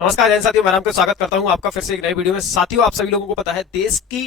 नमस्कार जैन साथियों, मैं आपका स्वागत करता हूं आपका फिर से एक नई वीडियो में। साथियों, आप सभी लोगों को पता है देश की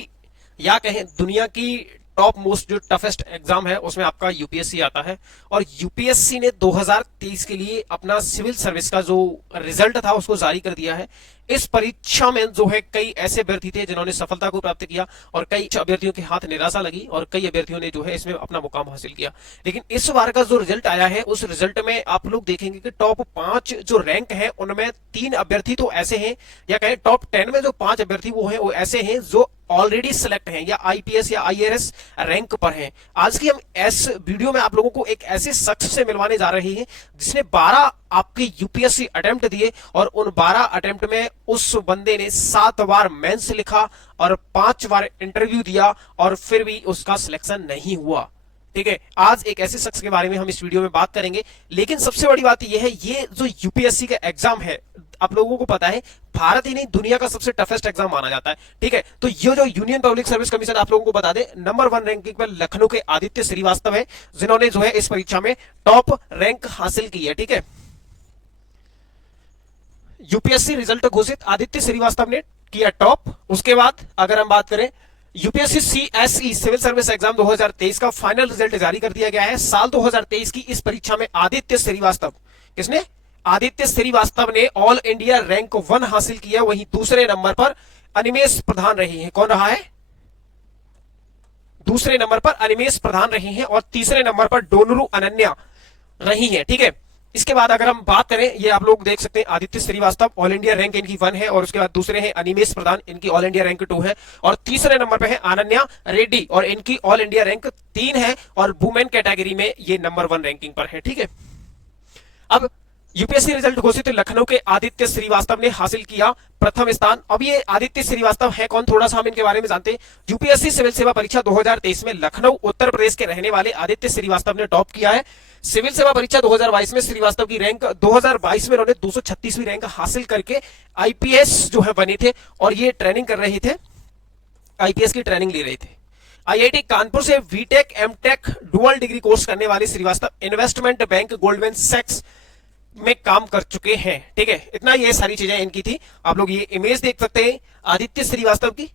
या कहें दुनिया की टॉप मोस्ट जो टफेस्ट एग्जाम है उसमें आपका यूपीएससी आता है। और यूपीएससी ने 2023 के लिए अपना सिविल सर्विस का जो रिजल्ट था उसको जारी कर दिया है। इस परीक्षा में जो है कई ऐसे अभ्यर्थी थे जिन्होंने सफलता को प्राप्त किया और कई अभ्यर्थियों के हाथ निराशा लगी और कई अभ्यर्थियों ने जो है इसमें अपना मुकाम हासिल किया। लेकिन इस बार का जो रिजल्ट आया है उस रिजल्ट में आप लोग देखेंगे कि टॉप 5 जो रैंक है उनमें 3 अभ्यर्थी तो ऐसे हैं, या कहें टॉप 10 में जो 5 अभ्यर्थी वो ऐसे हैं जो ऑलरेडी सिलेक्ट हैं या आईपीएस या आईएएस रैंक पर हैं। आज की हम इस वीडियो में आप लोगों को एक ऐसे शख्स से मिलवाने जा रहे हैं जिसने 12 आपके यूपीएससी अटेम्प्ट दिए और उन 12 अटेम्प्ट में उस बंदे ने 7 बार मेंस लिखा और 5 बार इंटरव्यू दिया और फिर भी उसका सिलेक्शन नहीं हुआ। ठीक है, आज एक ऐसे शख्स के बारे में हम इस वीडियो में बात करेंगे। लेकिन सबसे बड़ी बात यह है, ये जो यूपीएससी का एग्जाम है आप लोगों को पता है भारत ही नहीं दुनिया का सबसे टफेस्ट एग्जाम माना जाता है। ठीक है, तो ये जो यूनियन पब्लिक सर्विस कमीशन आप लोगों को बता दे नंबर 1 रैंकिंग पर लखनऊ के आदित्य श्रीवास्तव है जिन्होंने जो है इस परीक्षा में टॉप रैंक हासिल की है। ठीक है, यूपीएससी रिजल्ट घोषित आदित्य श्रीवास्तव ने किया टॉप। उसके बाद अगर हम बात करें UPSC CSE civil service exam 2023 का फाइनल रिजल्ट जारी कर दिया गया है। साल 2023 की इस परीक्षा में आदित्य श्रीवास्तव, किसने? आदित्य श्रीवास्तव ने ऑल इंडिया रैंक 1 हासिल किया। वहीं दूसरे नंबर पर अनिमेश प्रधान रहे हैं। कौन रहा है? दूसरे नंबर पर अनिमेश प्रधान रहे हैं और तीसरे नंबर पर डोनरू अनन्या रही हैं। ठीक है, इसके बाद अगर हम बात करें, ये आप लोग देख सकते हैं Aditya Srivastava all India rank इनकी 1 है और उसके बाद दूसरे हैं अनिमेश प्रधान, इनकी ऑल इंडिया रैंक 2 है और तीसरे नंबर पे है अनन्या रेड्डी और इनकी ऑल इंडिया रैंक 3 है और वुमेन कैटेगरी में ये नंबर 1 रैंकिंग पर है। ठीक है, अब यूपीएससी रिजल्ट घोषित लखनऊ के आदित्य श्रीवास्तव ने हासिल किया प्रथम स्थान। अब ये आदित्य श्रीवास्तव है कौन, थोड़ा सा हम इनके बारे में जानते हैं। यूपीएससी सिविल सेवा परीक्षा 2023 में लखनऊ उत्तर प्रदेश के रहने वाले आदित्य श्रीवास्तव ने टॉप किया है। सिविल सेवा परीक्षा 2022 में श्रीवास्तव की रैंक 2022 में उन्होंने 236वीं रैंक हासिल करके आईपीएस जो है बने थे और ये ट्रेनिंग कर रहे थे, आईपीएस की ट्रेनिंग ले रहे थे। आईआईटी कानपुर से BTech MTech dual degree course करने वाले श्रीवास्तव इन्वेस्टमेंट बैंक गोल्डमैन सैक्स में काम कर चुके हैं। ठीक है, इतना ये सारी चीजें इनकी थी। आप लोग ये इमेज देख सकते हैं आदित्य श्रीवास्तव की।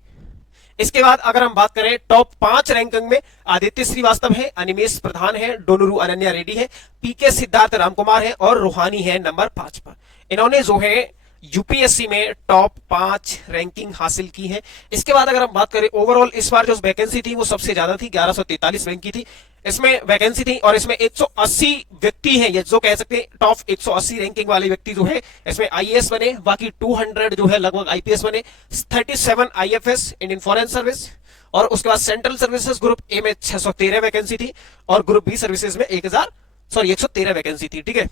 इसके बाद अगर हम बात करें टॉप 5 रैंकिंग में आदित्य श्रीवास्तव है, अनिमेश प्रधान है, डोनरू अनन्या रेड्डी है, पीके सिद्धार्थ रामकुमार है और रूहानी है नंबर 5 पर। इन्होंने जो है यूपीएससी में टॉप 5 रैंकिंग हासिल की है। इसके बाद अगर हम बात करें ओवरऑल इस बार जो वैकेंसी थी वो सबसे ज्यादा थी, 1143 रैंक की थी इसमें वैकेंसी थी और इसमें 180 व्यक्ति हैं, ये जो कह सकते हैं टॉप 180 रैंकिंग वाले व्यक्ति जो है इसमें आईएएस बने, बाकी 200 जो है लगभग आईपीएस बने, 37 आईएफएस इंडियन फॉरेन सर्विस और उसके बाद सेंट्रल सर्विसेज ग्रुप ए में 613 वैकेंसी थी और ग्रुप बी सर्विसेज में 113 वैकेंसी थी। ठीक है,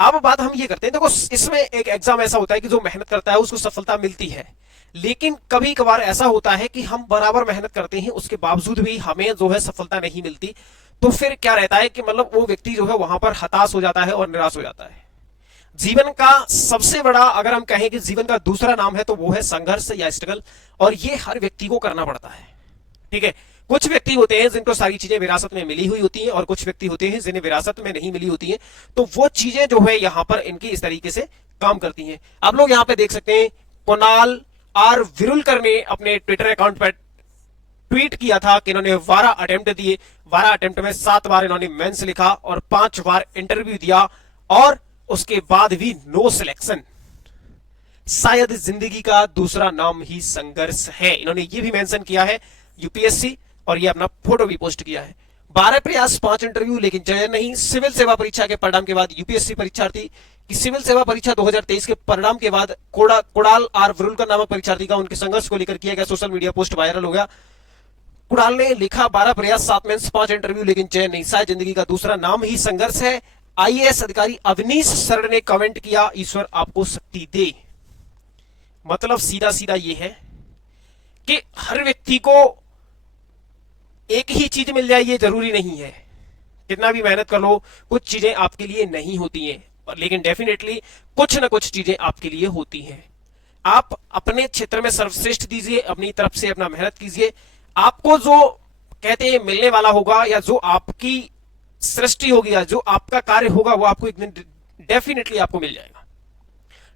अब बात हम ये करते हैं, देखो इसमें एक एग्जाम ऐसा होता है कि जो मेहनत करता है उसको सफलता मिलती है, लेकिन कभी कभार ऐसा होता है कि हम बराबर मेहनत करते हैं उसके बावजूद भी हमें जो है सफलता नहीं मिलती। तो फिर क्या रहता है कि मतलब वो व्यक्ति जो है वहां पर हताश हो जाता है और निराश हो जाता है। जीवन का सबसे बड़ा अगर हम कहें कि जीवन का दूसरा नाम है तो वो है संघर्ष या स्ट्रगल, और ये हर व्यक्ति को करना पड़ता है। ठीक है, कुछ व्यक्ति होते हैं जिनको सारी चीजें विरासत में मिली हुई होती हैं और कुछ व्यक्ति होते हैं जिन्हें विरासत में नहीं मिली होती हैं, तो वो चीजें जो है यहां पर इनकी इस तरीके से काम करती हैं। आप लोग यहां पे देख सकते हैं कुणाल आर विरुलकर ने अपने ट्विटर अकाउंट पर ट्वीट किया था कि इन्होंने 12 अटेम्प्ट दिए, 12 अटेम्प्ट में 7 बार इन्होंने मेंस लिखा और 5 बार इंटरव्यू दिया और उसके बाद भी नो सिलेक्शन। शायद जिंदगी का दूसरा नाम ही संघर्ष है, इन्होंने ये भी मेंशन किया है यूपीएससी और ये अपना फोटो भी पोस्ट किया है। 12 प्रयास 5 इंटरव्यू लेकिन चयन नहीं। सिविल सेवा परीक्षा के परिणाम के बाद यूपीएससी परीक्षार्थी कि सिविल सेवा परीक्षा 2023 के परिणाम के बाद कुणाल आर विरुलकर नामक परीक्षार्थी का उनके संघर्ष को लेकर किया गया सोशल मीडिया पोस्ट वायरल हो गया। कुणाल ने लिखा 12 प्रयास 7 मेंस 5 इंटरव्यू लेकिन चयन नहीं, शायद जिंदगी का दूसरा नाम ही संघर्ष है। आईएएस अधिकारी अवनीश सर ने कमेंट किया ईश्वर आपको शक्ति दे। मतलब सीधा सीधा ये है कि हर व्यक्ति को एक ही चीज मिल जाए ये जरूरी नहीं है। कितना भी मेहनत कर लो कुछ चीजें आपके लिए नहीं होती हैं, लेकिन डेफिनेटली कुछ ना कुछ चीजें आपके लिए होती हैं। आप अपने क्षेत्र में सर्वश्रेष्ठ दीजिए, अपनी तरफ से अपना मेहनत कीजिए, आपको जो कहते हैं मिलने वाला होगा या जो आपकी सृष्टि होगी या जो आपका कार्य होगा वो आपको एक दिन डेफिनेटली आपको मिल जाएगा।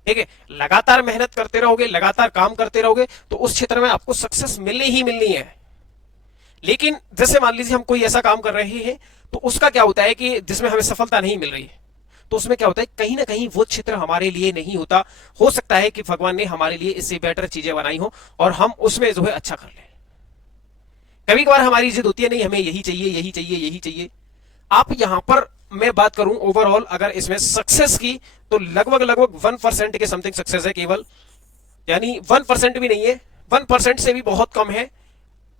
ठीक है, लगातार मेहनत करते रहोगे, लगातार काम करते रहोगे, तो उस क्षेत्र में आपको सक्सेस मिलनी ही मिलनी है। लेकिन जैसे मान लीजिए हम कोई ऐसा काम कर रहे हैं, तो उसका क्या होता है कि जिसमें हमें सफलता नहीं मिल रही है, तो उसमें क्या होता है, कहीं ना कहीं वो क्षेत्र हमारे लिए नहीं होता। हो सकता है कि भगवान ने हमारे लिए इससे बेटर चीजें बनाई हो और हम उसमें जो है अच्छा कर लें। कभी कभार हमारी जिद होती है, नहीं हमें यही चाहिए, यही चाहिए, यही चाहिए। आप यहां पर मैं बात करूं ओवरऑल अगर इसमें सक्सेस की, तो लगभग लगभग 1% के समथिंग सक्सेस है केवल, यानी 1% भी नहीं है, 1% से भी बहुत कम है।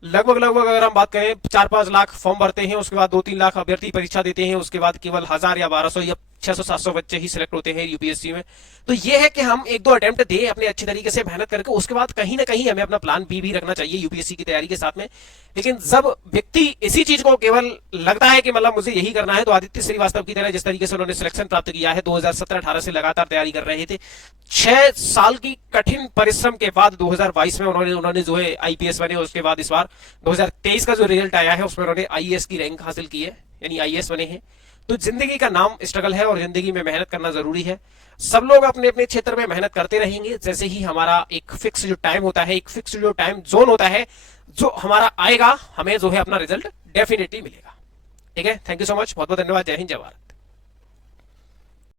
लगभग लगभग अगर हम बात करें 4-5 लाख फॉर्म भरते हैं, उसके बाद 2-3 लाख अभ्यर्थी परीक्षा देते हैं, उसके बाद केवल 1000 या 1200 या 600-700 बच्चे ही सिलेक्ट होते हैं यूपीएससी में। तो ये है कि हम 1-2 अटेम्प्ट दें अपने अच्छे तरीके से मेहनत करके, उसके बाद कहीं ना कहीं हमें अपना प्लान बी भी रखना चाहिए यूपीएससी की तैयारी के साथ में। लेकिन जब व्यक्ति इसी चीज को केवल लगता है कि मतलब मुझे यही करना है, तो आदित्य श्रीवास्तव की तरह जिस तरीके से उन्होंने सिलेक्शन प्राप्त किया है, 2017-18 से लगातार तैयारी कर रहे थे, 6 साल की कठिन परिश्रम के बाद 2022 में उन्होंने जो है आईपीएस बने। उसके बाद इस बार 2023 का जो रिजल्ट आया है उसमें उन्होंने आईएएस की रैंक हासिल की है, यानी आईएएस बने हैं। तो जिंदगी का नाम स्ट्रगल है और जिंदगी में मेहनत करना जरूरी है। सब लोग अपने अपने क्षेत्र में मेहनत करते रहेंगे, जैसे ही हमारा एक फिक्स जो टाइम होता है, एक फिक्स जो टाइम जोन होता है जो हमारा आएगा, हमें जो है अपना रिजल्ट डेफिनेटली मिलेगा। ठीक है, थैंक यू सो मच, बहुत बहुत धन्यवाद, जय हिंद, जय भारत।